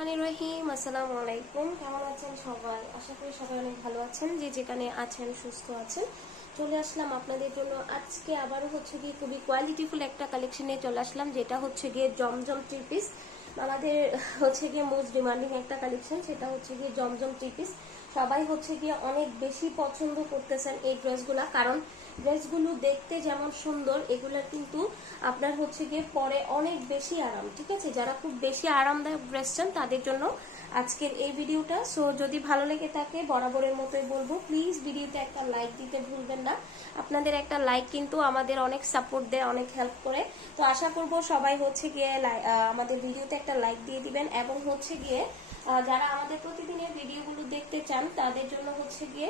মানে রহিম, আসসালামু আলাইকুম। কেমন আছেন সবাই? আশা করি সবাই অনেক ভালো আছেন, যে যেখানে আছেন, সুস্থ আছেন। চলে আসলাম আপনাদের জন্য। আজকে আবারও হচ্ছে গিয়ে খুবই কোয়ালিটিফুল একটা কালেকশনে চলে আসলাম, যেটা হচ্ছে গিয়ে জমজম থ্রি পিস আমাদের হচ্ছে গিয়ে মোস্ট ডিমান্ডিং একটা কালেকশন সেটা হচ্ছে গিয়ে জমজম থ্রি পিস সবাই হচ্ছে গিয়ে অনেক বেশি পছন্দ করতেছেন এই ড্রেসগুলা। কারণ ড্রেসগুলো দেখতে যেমন সুন্দর এগুলোর কিন্তু আপনার হচ্ছে গিয়ে পরে অনেক বেশি আরাম, ঠিক আছে? যারা খুব বেশি আরামদায়ক ড্রেস চান তাদের জন্য আজকের এই ভিডিওটা। সো, যদি ভালো লেগে থাকে, বরাবরের মতোই বলব প্লিজ ভিডিওতে একটা লাইক দিতে ভুলবেন না। আপনাদের একটা লাইক কিন্তু আমাদের অনেক সাপোর্ট দেয়, অনেক হেল্প করে। তো আশা করব সবাই হচ্ছে গিয়ে আমাদের ভিডিওতে একটা লাইক দিয়ে দিবেন এবং হচ্ছে গিয়ে যারা আমাদের প্রতিদিনের ভিডিওগুলো দেখতে চান, তাদের জন্য হচ্ছে গিয়ে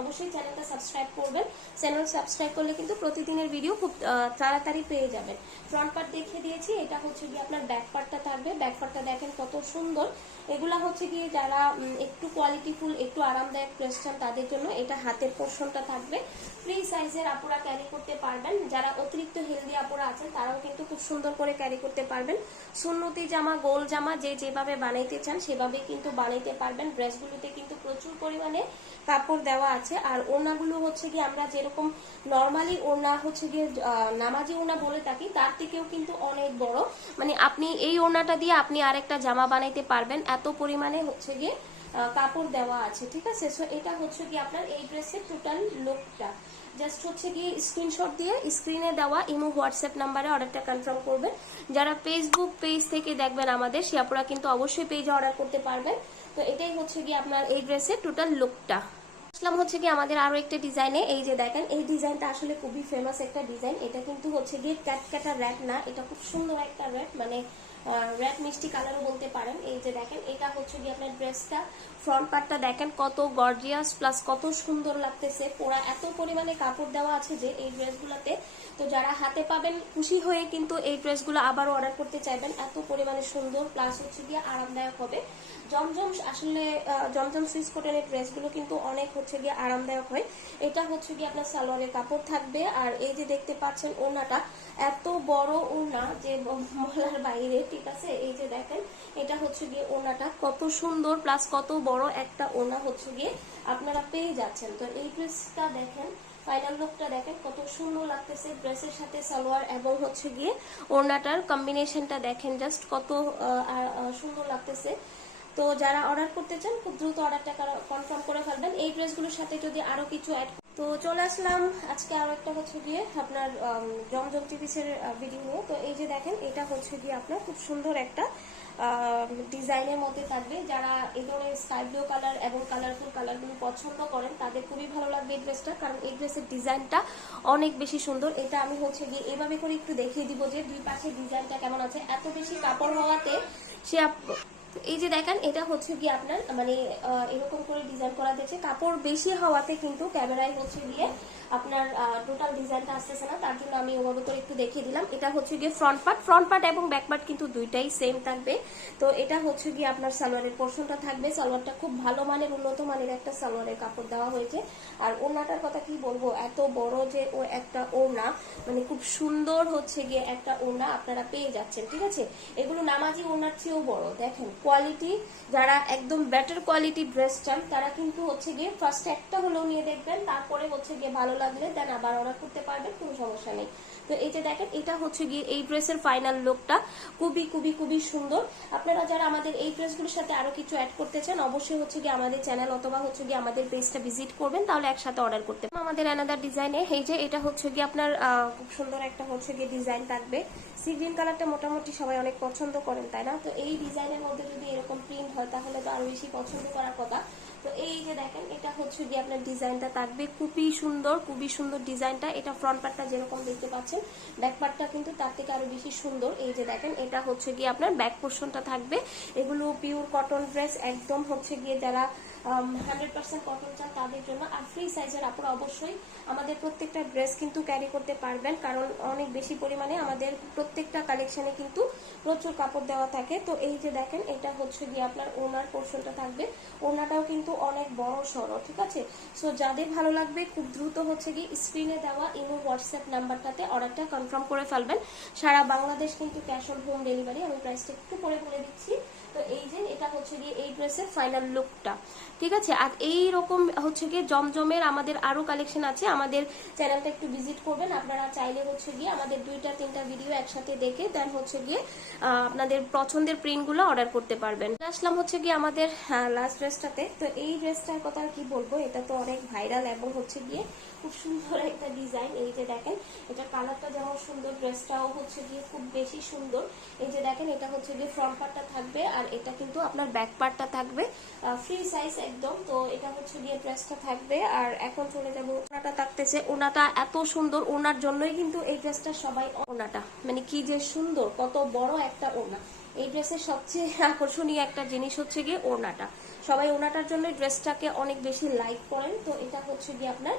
অবশ্যই চ্যানেলটা সাবস্ক্রাইব করবেন। চ্যানেল সাবস্ক্রাইব করলে কিন্তু প্রতিদিনের ভিডিও খুব তাড়াতাড়ি পেয়ে যাবেন। ফ্রন্ট পার্ট দেখিয়ে দিয়েছি, এটা হচ্ছে গিয়ে আপনার ব্যাক পার্টটা থাকবে। ব্যাক পার্টটা দেখেন কত সুন্দর। এগুলা হচ্ছে গিয়ে যারা একটু কোয়ালিটিফুল একটু আরামদায়ক ড্রেস চান তাদের জন্য এটা হাতের পোর্শনটা থাকবে। ফ্রি সাইজের আপুরা ক্যারি করতে পারবেন। যারা অতিরিক্ত হেলদি আপুরা আছেন, তারাও কিন্তু খুব সুন্দর করে ক্যারি করতে পারবেন। সুন্নতি জামা, গোল জামা, যে যেভাবে বানাইতে চান, সেভাবে কিন্তু বানাইতে পারবেন। ড্রেসগুলোতে কিন্তু প্রচুর পরিমাণে কাপড় দেওয়া আছে। আর ওড়নাগুলো হচ্ছে গিয়ে আমরা যেরকম নর্মালি ওড়না হচ্ছে গিয়ে নামাজি ওড়না বলে থাকি, তার থেকেও কিন্তু অনেক বড়। মানে আপনি এই ওড়নাটা দিয়ে আপনি আরেকটা জামা বানাইতে পারবেন। এত পরিমাণে হচ্ছে গিয়ে কাপড় দেওয়া আছে। ঠিক আছে? সো এটা হচ্ছে কি আপনার এই ড্রেসের টোটাল লুকটা জাস্ট হচ্ছে কি স্ক্রিনশট দিয়ে স্ক্রিনে দেওয়া ইমো হোয়াটসঅ্যাপ নাম্বারে অর্ডারটা কনফার্ম করবেন। যারা ফেসবুক পেজ থেকে দেখবেন আমাদের সে আপনারা কিন্তু অবশ্যই পেজে অর্ডার করতে পারবেন। তো এটাই হচ্ছে কি আপনার এই ড্রেসের টোটাল লুকটা আসলাম হচ্ছে কি আমাদের আরও একটা ডিজাইনে এই যে দেখেন, এই ডিজাইনটা আসলে খুবই ফেমাস একটা ডিজাইন এটা কিন্তু হচ্ছে গিয়ে ক্যাট ক্যাটা র্যাক না, এটা খুব সুন্দর একটা র্যাক মানে র্যাক মিষ্টি কালারও বলতে পারেন। এই যে দেখেন, এটা হচ্ছে গিয়ে আপনার ড্রেসটা ফ্রন্ট পার্টটা দেখেন, কত গর্জিয়াস প্লাস কত সুন্দর লাগতেছে। পোড়া এত পরিমাণে কাপড় দেওয়া আছে যে এই ড্রেসগুলোতে তো যারা হাতে পাবেন, খুশি হয়ে কিন্তু এই ড্রেসগুলো আবার অর্ডার করতে চাইবেন। এত পরিমাণে সুন্দর প্লাস হচ্ছে গিয়ে আরামদায়ক হবে। জমজম আসলে জমজম সুইস কটনের ড্রেসগুলো কিন্তু অনেক হচ্ছে গিয়ে আরামদায়ক হয়। এটা হচ্ছে গিয়ে আপনার সালোয়ারের কাপড় থাকবে। আর এই যে দেখতে পাচ্ছেন ওনাটা এত বড় ওনা যে বলার বাইরে। ঠিক আছে? এই যে দেখেন, এটা হচ্ছে গিয়ে ওনাটা। কত সুন্দর প্লাস কত বড় একটা ওনা হচ্ছে গিয়ে আপনারা পেয়ে যাচ্ছেন। তো এই ড্রেসটা দেখেন ফাইনাল লুকটা দেখেন, কত সুন্দর লাগতেছে ড্রেসের সাথে সালোয়ার এবং হচ্ছে গিয়ে ওড়নাটার কম্বিনেশনটা দেখেন জাস্ট কত সুন্দর লাগতেছে। তো যারা অর্ডার করতে চান, খুব দ্রুত অর্ডারটা কনফার্ম করে ফেলবেন। এই ড্রেসগুলোর সাথে যদি আরও কিছু অ্যাড তো চলে আসলাম আজকে আরও একটা হচ্ছে গিয়ে আপনার জমজম টিপিসের ভিডিও নিয়ে। তো এই যে দেখেন, এটা হচ্ছে গিয়ে আপনার খুব সুন্দর একটা ডিজাইনের মধ্যে থাকবে। যারা এই ধরনের স্কাই ব্লু কালার এবং কালারফুল কালারগুলো পছন্দ করেন, তাদের খুবই ভালো লাগবে এই ড্রেসটা কারণ এই ড্রেসের ডিজাইনটা অনেক বেশি সুন্দর। এটা আমি হচ্ছে গিয়ে এভাবে করে একটু দেখিয়ে দিব যে দুই পাশে ডিজাইনটা কেমন আছে। এত বেশি কাপড় হওয়াতে সে এই যে দেখেন, এটা হচ্ছে গিয়ে আপনার মানে এরকম করে ডিজাইন করা দিয়েছে কাপড় বেশি হওয়াতে কিন্তু ক্যামেরায় হচ্ছে গিয়ে আপনার টোটাল ডিজাইনটা আসতেছে না। তার জন্য আমি ওভাবে করে একটু দেখিয়ে দিলাম। এটা হচ্ছে গিয়ে ফ্রন্ট পার্ট ফ্রন্ট পার্ট এবং ব্যাক পার্ট কিন্তু দুইটাই সেম থাকবে। তো এটা হচ্ছে গিয়ে আপনার সালোয়ারের পোর্শনটা থাকবে। সালোয়ারটা খুব ভালো মানের, উন্নত মানের একটা সালোয়ারের কাপড় দেওয়া হয়েছে। আর ওড়নাটার কথা কি বলব? এত বড় যে ও একটা ওড়না মানে খুব সুন্দর হচ্ছে গিয়ে একটা ওড়না আপনারা পেয়ে যাচ্ছেন, ঠিক আছে? এগুলো নামাজি ওড়নার চেয়েও বড়। দেখেন কোয়ালিটি যারা একদম বেটার কোয়ালিটি ড্রেস চান, তারা কিন্তু হচ্ছে গিয়ে ফার্স্ট একটা হলেও নিয়ে দেখবেন, তারপরে হচ্ছে গিয়ে ভালো লাগলে দেন আবার অর্ডার করতে পারবেন, কোনো সমস্যা নেই। তো এই যে দেখেন, এটা হচ্ছে গিয়ে এই ড্রেসের ফাইনাল লুকটা খুবই খুবই খুবই সুন্দর। আপনারা যারা আমাদের এই ড্রেসগুলোর সাথে আরও কিছু অ্যাড করতে চান, অবশ্যই হচ্ছে গিয়ে আমাদের চ্যানেল অথবা হচ্ছে গিয়ে আমাদের পেজটা ভিজিট করবেন, তাহলে একসাথে অর্ডার করতে। আমাদের অ্যানাদার ডিজাইনে এই যে এটা হচ্ছে গিয়ে আপনার খুব সুন্দর একটা হচ্ছে গিয়ে ডিজাইন থাকবে। সি গ্রিন কালারটা মোটামুটি সবাই অনেক পছন্দ করেন, তাই না? তো এই ডিজাইনের মধ্যে যদি এরকম প্রিন্ট হয় তাহলে তো আরও বেশি পছন্দ করার কথা। তো এই যে দেখেন, এটা হচ্ছে গিয়ে আপনার ডিজাইনটা থাকবে। খুবই সুন্দর খুবই সুন্দর ডিজাইনটা। এটা ফ্রন্ট পার্টটা যেরকম দেখতে পাচ্ছেন ব্যাক পার্টটা কিন্তু তার থেকে আরও বেশি সুন্দর। এই যে দেখেন, এটা হচ্ছে গিয়ে আপনার ব্যাক পোর্শনটা থাকবে। এগুলো পিওর কটন ড্রেস একদম হচ্ছে গিয়ে যারা হান্ড্রেড পার্সেন্ট কটন চান তাদের জন্য। আর ফ্রি সাইজের আপনারা অবশ্যই আমাদের প্রত্যেকটা ড্রেস কিন্তু ক্যারি করতে পারবেন, কারণ অনেক বেশি পরিমাণে আমাদের প্রত্যেকটা কালেকশনে কিন্তু প্রচুর কাপড় দেওয়া থাকে। তো এই যে দেখেন, এটা হচ্ছে গিয়ে আপনার ওনার পোর্শনটা থাকবে। ওনাটাও কিন্তু অনেক বড় সড়ো, ঠিক আছে? সো যাদের ভালো লাগবে, খুব দ্রুত হচ্ছে গিয়ে স্ক্রিনে দেওয়া ইমো হোয়াটসঅ্যাপ নাম্বারটাতে অর্ডারটা কনফার্ম করে ফেলবেন। সারা বাংলাদেশ কিন্তু ক্যাশ অন হোম ডেলিভারি আমি প্রাইসটা একটু পরে বলে দিচ্ছি। তো এই যে এটা হচ্ছে গিয়ে এই ড্রেসের ফাইনাল লুকটা ঠিক আছে? আর এই রকম হচ্ছে গিয়ে জমজমের আমাদের আরও কালেকশন আছে। আমাদের চ্যানেলটা একটু ভিজিট করবেন। আপনারা চাইলে হচ্ছে গিয়ে আমাদের দুইটা, তিনটা ভিডিও একসাথে দেখে দেন হচ্ছে গিয়ে আপনাদের পছন্দের প্রিন্টগুলো অর্ডার করতে পারবেন। আসলাম হচ্ছে গিয়ে আমাদের লাস্ট ড্রেসটাতে তো এই ড্রেসটার কথা আর কি বলব? এটা তো অনেক ভাইরাল এবং হচ্ছে গিয়ে খুব সুন্দর একটা ডিজাইন এই যে দেখেন, এটা কালারটা যেমন সুন্দর ড্রেসটাও হচ্ছে গিয়ে খুব বেশি সুন্দর। এই যে দেখেন, এটা হচ্ছে গিয়ে ফ্রন্ট পার্টটা থাকবে আর এটা কিন্তু আপনার ব্যাক পার্টটা থাকবে ফ্রি সাইজ একদম। তো এটা হচ্ছে গিয়ে ড্রেসটা থাকবে। আর এখন চলে যাব ওনাটা থাকতেছে। ওনাটা এত সুন্দর, ওনার জন্যই কিন্তু এই ড্রেসটা সবাই ওনাটা। মানে কি যে সুন্দর, কত বড় একটা ওনা। এই ড্রেসের সবচেয়ে আকর্ষণীয় একটা জিনিস হচ্ছে গিয়ে ওড়নাটা সবাই ওড়নাটার জন্য ড্রেসটাকে অনেক বেশি লাইক করেন। তো এটা হচ্ছে গিয়ে আপনার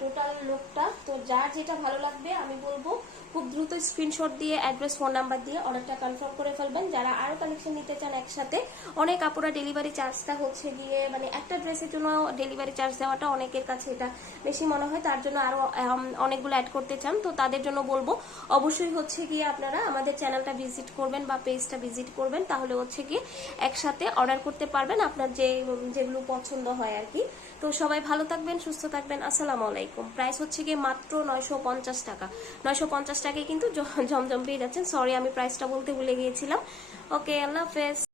টোটাল লুকটা তো যার যেটা ভালো লাগবে আমি বলব খুব দ্রুত স্ক্রিনশট দিয়ে অ্যাড্রেস ফোন নাম্বার দিয়ে অর্ডারটা কনফার্ম করে ফেলবেন। যারা আরও কালেকশন নিতে চান একসাথে, অনেক আপুরা ডেলিভারি চার্জটা হচ্ছে গিয়ে মানে একটা ড্রেসের জন্য ডেলিভারি চার্জ দেওয়াটা অনেকের কাছে এটা বেশি মনে হয়, তার জন্য আরও অনেকগুলো অ্যাড করতে চান। তো তাদের জন্য বলব, অবশ্যই হচ্ছে গিয়ে আপনারা আমাদের চ্যানেলটা ভিজিট করবেন বা পেজটা ভিজিট করবেন, তাহলে হচ্ছে গিয়ে একসাথে অর্ডার করতে পারবেন আপনার যে, যেগুলো পছন্দ হয় আর কি। তো সবাই ভালো থাকবেন, সুস্থ থাকবেন, আসসালামু আলাইকুম। প্রাইস হচ্ছে গিয়ে মাত্র নয়শো পঞ্চাশ টাকা। নয়শো পঞ্চাশ টাকায় কিন্তু জমজম পেয়ে যাচ্ছেন। সরি আমি প্রাইসটা বলতে ভুলে গিয়েছিলাম। ওকে আল্লাহ হাফেজ।